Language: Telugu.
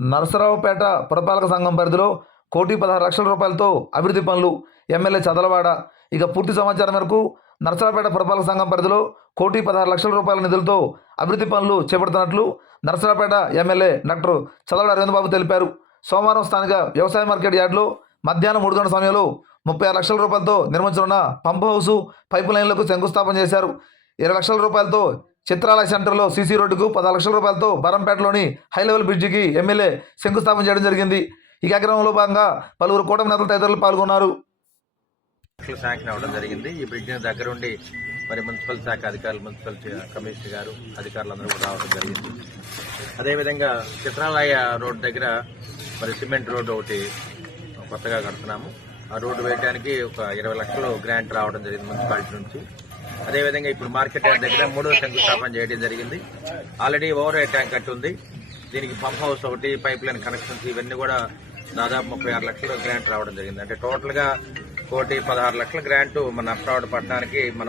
నరసరావుపేట పురపాలక సంఘం పరిధిలో కోటి పదహారు లక్షల రూపాయలతో అభివృద్ధి పనులు ఎమ్మెల్యే చదలవాడ. ఇక పూర్తి సమాచారం మేరకు నరసరావుపేట పురపాలక సంఘం పరిధిలో కోటి పదహారు లక్షల రూపాయల నిధులతో అభివృద్ధి పనులు చేపడుతున్నట్లు నరసరావుపేట ఎమ్మెల్యే డాక్టర్ చదలవాడ అరవిందబాబు తెలిపారు. సోమవారం స్థానిక వ్యవసాయ మార్కెట్ యార్డులో మధ్యాహ్నం మూడు గంటల సమయంలో ముప్పై ఆరు లక్షల రూపాయలతో నిర్మించనున్న పంప్ హౌస్ పైపు లైన్లకు శంకుస్థాపన చేశారు. ఇరవై లక్షల రూపాయలతో చిత్రాలయ సెంటర్లో సీసీ రోడ్డుకు పది లక్షల రూపాయలతో బరంపేటలోని హై లెవెల్ బ్రిడ్జికి ఎమ్మెల్యే శంకుస్థాపన చేయడం జరిగింది. ఈ కార్యక్రమంలో భాగంగా పలువురు కూటమి నేతలు తదితరులు పాల్గొన్నారు. శాంక్షన్ అవ్వడం జరిగింది. ఈ బ్రిడ్జ్ దగ్గరుండి మరి మున్సిపల్ శాఖ అధికారులు మున్సిపల్ కమిషనర్ గారు అధికారులందరూ కూడా రావడం జరిగింది. అదేవిధంగా చిత్రాలయ రోడ్ దగ్గర మరి సిమెంట్ రోడ్డు ఒకటి కొత్తగా కడుతున్నాము. ఆ రోడ్డు వేయడానికి ఒక ఇరవై లక్షలు గ్రాంట్ రావడం జరిగింది మున్సిపాలిటీ నుంచి. అదేవిధంగా ఇప్పుడు మార్కెట్ యార్డ్ దగ్గర మూడో శంకుస్థాపన చేయడం జరిగింది. ఆల్రెడీ ఓవర్ హెడ్ ట్యాంక్ కట్టి ఉంది. దీనికి పంప్ హౌస్ ఒకటి పైప్ లైన్ కనెక్షన్స్ ఇవన్నీ కూడా దాదాపు ముప్పై ఆరు లక్షల గ్రాంట్ రావడం జరిగింది. అంటే టోటల్గా కోటి పదహారు లక్షల గ్రాంట్ మన నర్సరావుడు పట్టణానికి మన